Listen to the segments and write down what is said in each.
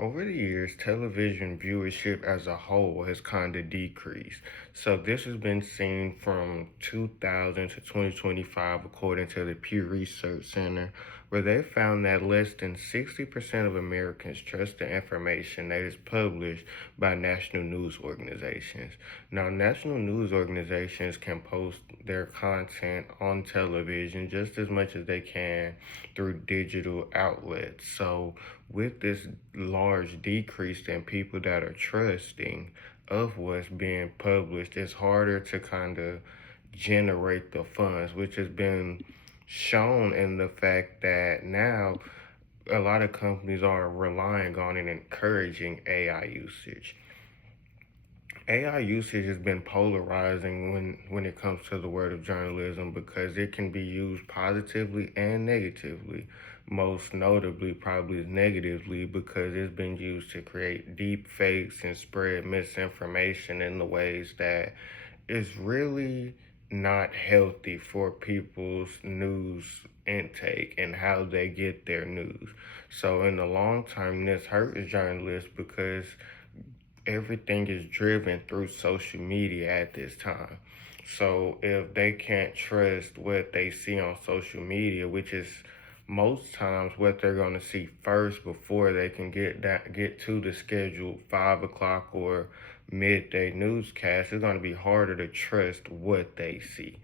Over the years, television viewership as a whole has kind of decreased. So this has been seen from 2000 to 2025, according to the Pew Research Center, where they found that less than 60% of Americans trust the information that is published by national news organizations. Now, national news organizations can post their content on television just as much as they can through digital outlets. So with this large decrease in people that are trusting of what's being published, it's harder to kind of generate the funds, which has been shown in the fact that now a lot of companies are relying on and encouraging AI usage. AI usage has been polarizing when it comes to the world of journalism because it can be used positively and negatively. Most notably, probably negatively, because it's been used to create deep fakes and spread misinformation in the ways that is really not healthy for people's news intake and how they get their news. So in the long term, this hurts journalists because everything is driven through social media at this time. So if they can't trust what they see on social media, which is most times what they're going to see first before they can get to the scheduled 5 o'clock or midday newscast, it's going to be harder to trust what they see.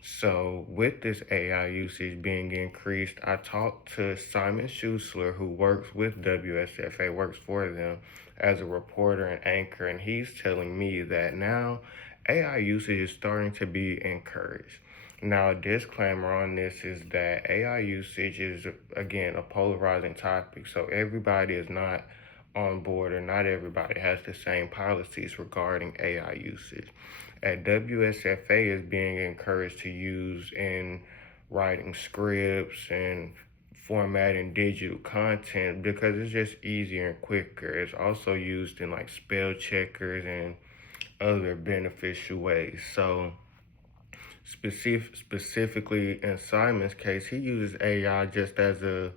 So with this AI usage being increased, I talked to Simon Schussler, who works with WSFA, works for them as a reporter and anchor, and he's telling me that now AI usage is starting to be encouraged. Now, a disclaimer on this is that AI usage is, again, a polarizing topic, so everybody is not on board, or not everybody has the same policies regarding AI usage. At WSFA is being encouraged to use in writing scripts and formatting digital content because it's just easier and quicker. It's also used in like spell checkers and other beneficial ways. So specifically in Simon's case, he uses AI just as a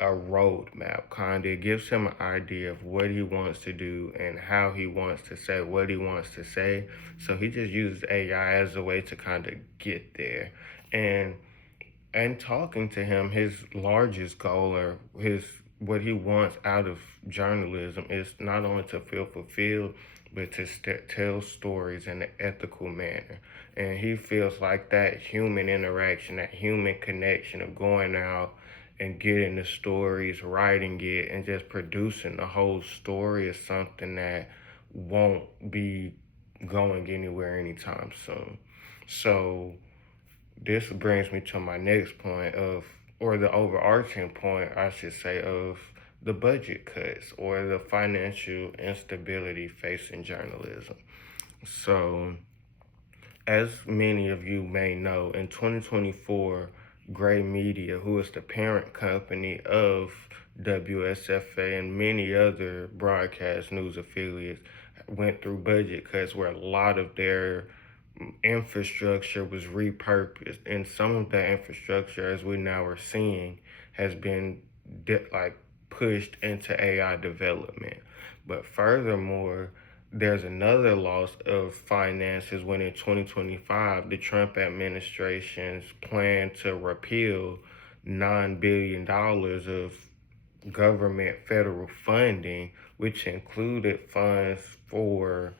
roadmap, kind of. It gives him an idea of what he wants to do and how he wants to say what he wants to say. So he just uses AI as a way to kind of get there. And talking to him, his largest goal, or his what he wants out of journalism, is not only to feel fulfilled, but to tell stories in an ethical manner. And he feels like that human interaction, that human connection of going out and getting the stories, writing it, and just producing the whole story is something that won't be going anywhere anytime soon. So this brings me to my next point of, or the overarching point, I should say, of the budget cuts or the financial instability facing journalism. So, as many of you may know, in 2024, Gray Media, who is the parent company of WSFA and many other broadcast news affiliates, went through budget cuts where a lot of their infrastructure was repurposed, and some of that infrastructure, as we now are seeing, has been like pushed into AI development. But furthermore, there's another loss of finances when in 2025 the Trump administration's plan to repeal $9 billion of government federal funding, which included funds for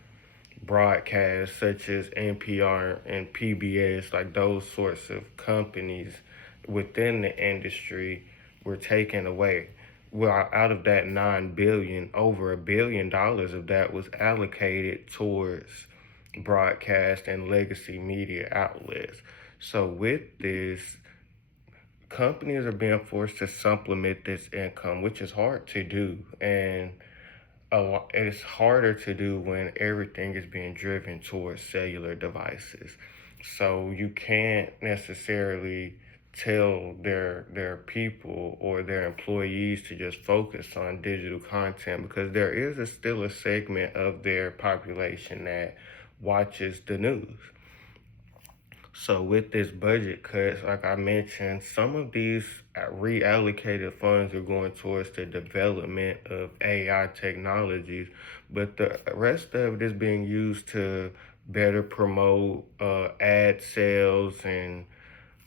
broadcasts such as NPR and PBS, like those sorts of companies within the industry, were taken away. Well, out of that 9 billion, over $1 billion of that was allocated towards broadcast and legacy media outlets. So with this, companies are being forced to supplement this income, which is hard to do, and it's harder to do when everything is being driven towards cellular devices. So you can't necessarily tell their people or their employees to just focus on digital content, because there is still a segment of their population that watches the news. So with this budget cuts, like I mentioned, some of these reallocated funds are going towards the development of AI technologies, but the rest of it is being used to better promote ad sales and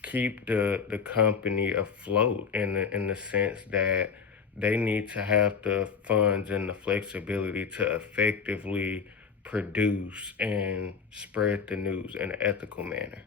keep the company afloat in the sense that they need to have the funds and the flexibility to effectively produce and spread the news in an ethical manner.